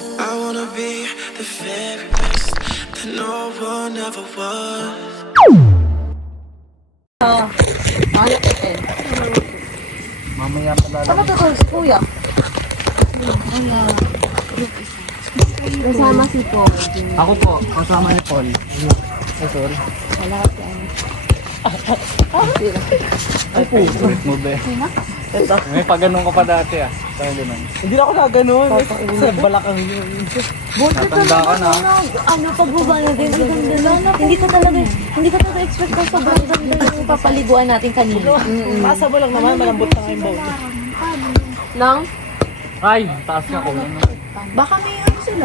I wanna be the very best that no one ever was. Mamaya pala. Ano to si Kuya? Kasama si Paul. Ako po, kasama ni Paul. Ay, sorry. Wala ka siya. Ay, favorite mo ba? May pag-ganun ka pa dati ah. Tayo ganun. Hindi na ako gaganon. Sa balakang yun. Buti Natanda ka na. Ano, pagbaba natin, ang ganda lang. Hindi ka talaga expect na sobrang ganda yung papaliguan natin kanina. Masa mo lang naman, malambot na ngayong bowl. Lang? Ay, taas ka ko. Baka may ano sila.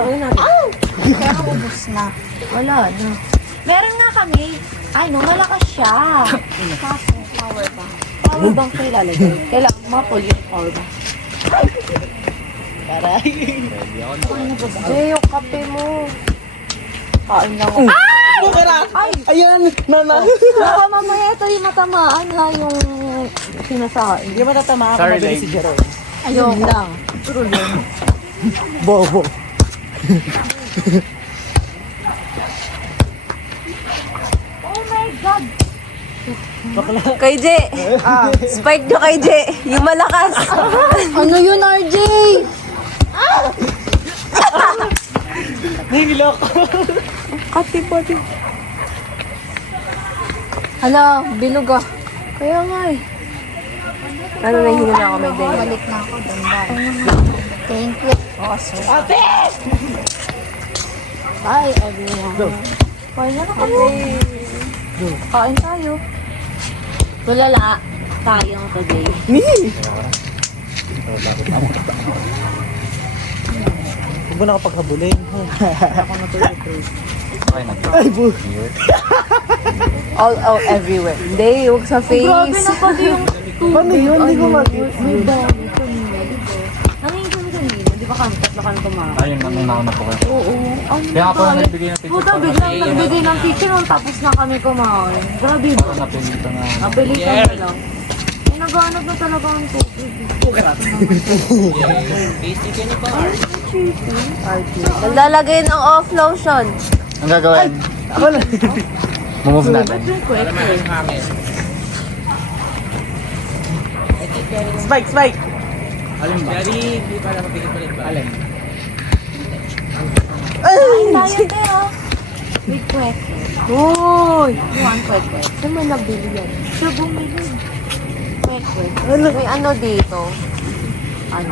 Pero ubus na. Wala na. Meron nga kami. Ay, no, malakas siya. Kaso, power bank. Power bank ko ilalagay. Kailangan mapol yung power bank. Taray. Yung kape mo. Kain lang ako. Ay! Ayan, nana. Baka mamaya ito yung matamaan ha, yung sinasain. Hindi mo tatama ako, Sorry, mabili Dave. si Jerome. Ayun lang. Puro yun. Bobo. Oh my God! Kay J. Spike nyo kay J. Yung malakas. Ano yun, RJ? Nahihilo ko. Pati. Hala, bilog ah. Kaya nga eh. Ano na hina na ako may dahil. Balik na ako dun ba? Thank you. Awesome. Ate! Bye, everyone. Kain na kami. Kain tayo. Tulala tayo today. Huwag mo na kapaghabulin. Ako na to. Okay na. Ay, bu. All out everywhere. Hindi, huwag sa face. Grabe na pati yung Paano yun? Hindi ko may dami kanina, di ba? Nangingin kami kanina, di ba kami tatlo kami kumain? Ayun, anong nauna po kayo. Oo. Kaya nga pala nagbigay ng picture. Puta, biglang nagbigay ng picture nung tapos na kami kumain. Grabe ba? Napilitan na. Napilitan na lang. Eh, naghanap na talaga ang tubig. Lalagay ng off lotion. Ang gagawin? Ako na. Mumove natin. Spike, Spike. Alin ba? Alin? Ay, tayo tayo. Wait, kwek. Uy! One kwek. Saan mo nabili yan? Siya bumili. Kwek. May ano dito? Ano?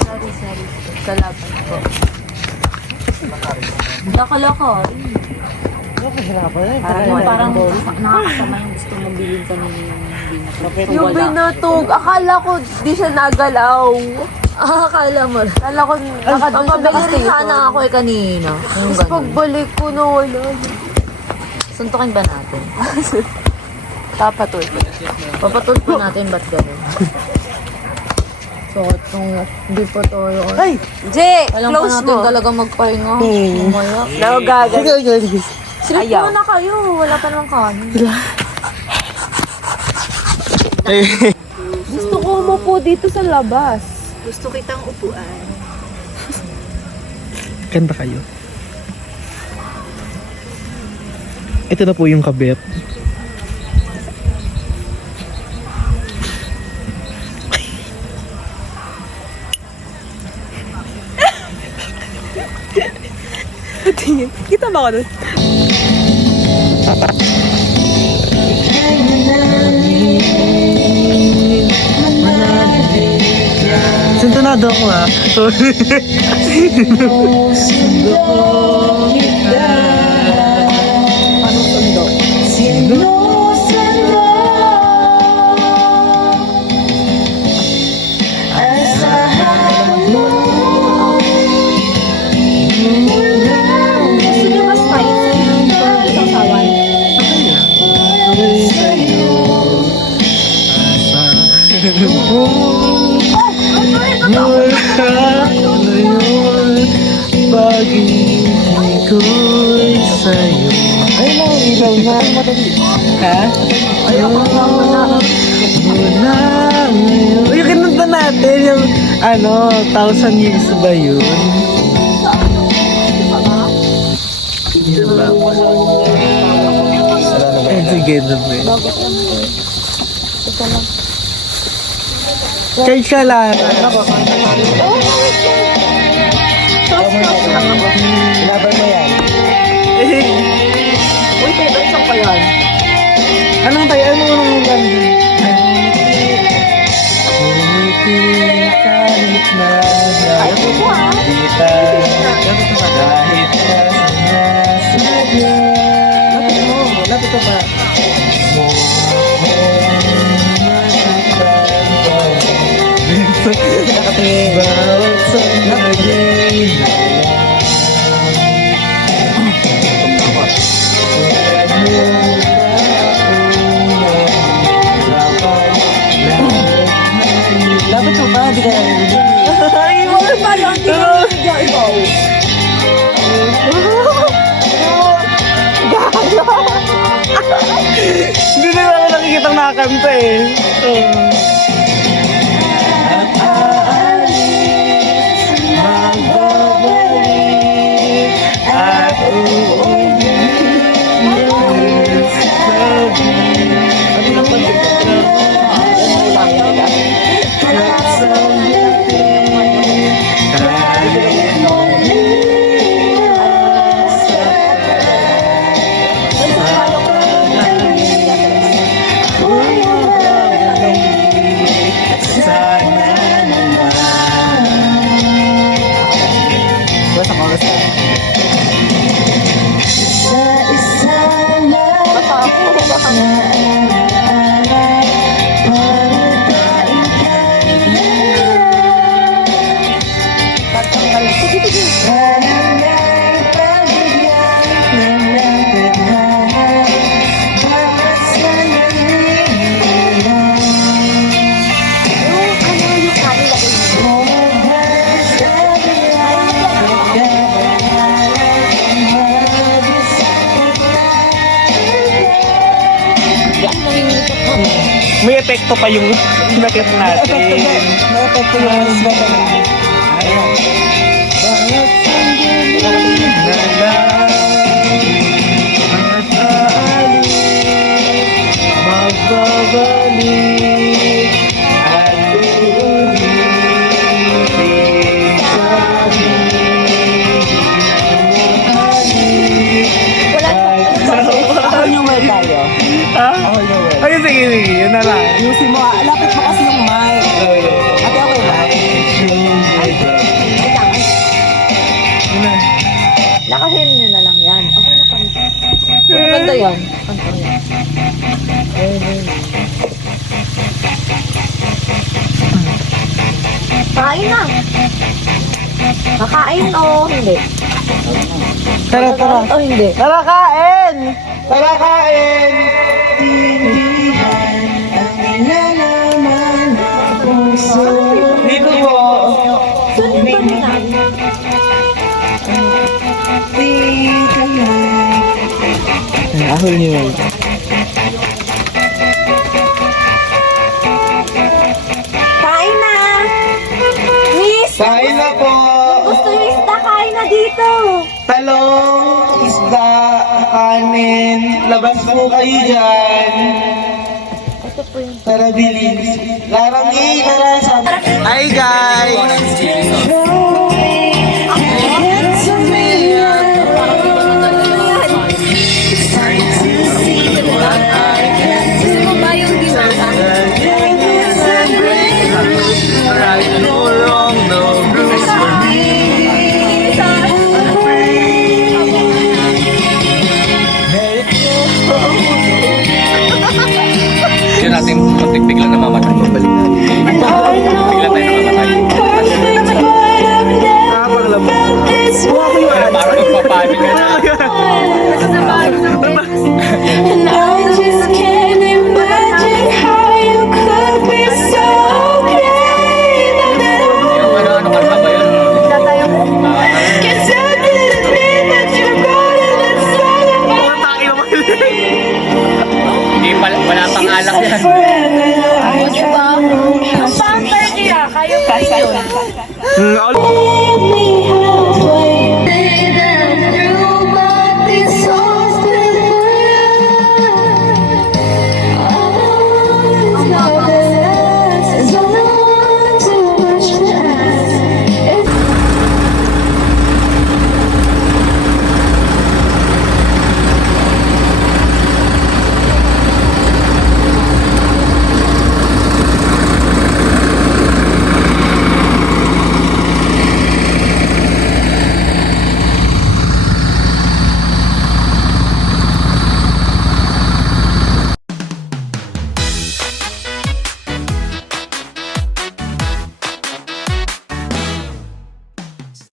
Sorry. Sa laban ko. Laka-laka. Mahirapan na. Parang nakakasama yung gusto mong bilhin kanina yung hindi na. Yung binutog, akala ko di siya nagalaw. Akala mo. Akala ko Pabili rin sana ako kanina. Tapos pagbalik ko na wala. Suntukin ba natin? Papatol. Papatol po natin, ba't gano'n? So, itong hindi pa tayo. Ay! J! Alam pa Close natin mo. talaga magpahinga. Hmm. Umaya. Naugagan. Sige. Sleep Ayaw. muna kayo. Wala pa naman kanin. Gusto ko umupo dito sa labas. Gusto kitang upuan. Kanta kayo. Ito na po yung kabit. Kita ba ako doon? Sintonado ako ha. Gusto niyo ba spicy? Isang sawan. Pag-ibig ko'y sa'yo. Ay, ikaw na. Ha? Ayoko na. Mula ngayon. Uy, kinunta natin yung Ano, 1,000 years ba yun? Diba? Eh, sige na ba? Charge ka lang. Laban mo yan. Uy, tayo, isang pa yan. Anong tayo? Anong landing? Ngumiti kahit na kita kahit na sinasadya. Lapit mo. Lapit ka pa. Nakatingin. Bawat sandali. Lapit mo pa, di ka ay, Uy, paano ang tingin niya ibaw? hindi na ako nakikita nakakanta eh. At aalis, magbabalik, at uulit sabi. Ano lang pa dito? May epekto pa yung nakit natin. May epekto yung ayan. Bawat sandali na lang at aalis, magbabalik at uulitin sabi Ako yung well tayo. ha? Ay, sige, sige. Yun na lang. Ayusin mo, lapit mo kasi yung mic. Ate, okay ba? Yun na. Lakahin nyo na lang yan. Okay na kami. Ganda yan. Ganda yan. Kain na. Kakain o hindi? Tara, tara. O hindi? Tara, kain! Tara, kain! Dito po. Saan yung balinan? Ahol niyo yun. Kain na! Miss! Kain na po! Gusto yung isda, kain na dito! Talong, isda, kanin. Labas po kayo dyan. Ito po yung... Tara, bilis. Larang tara. Hi, guys!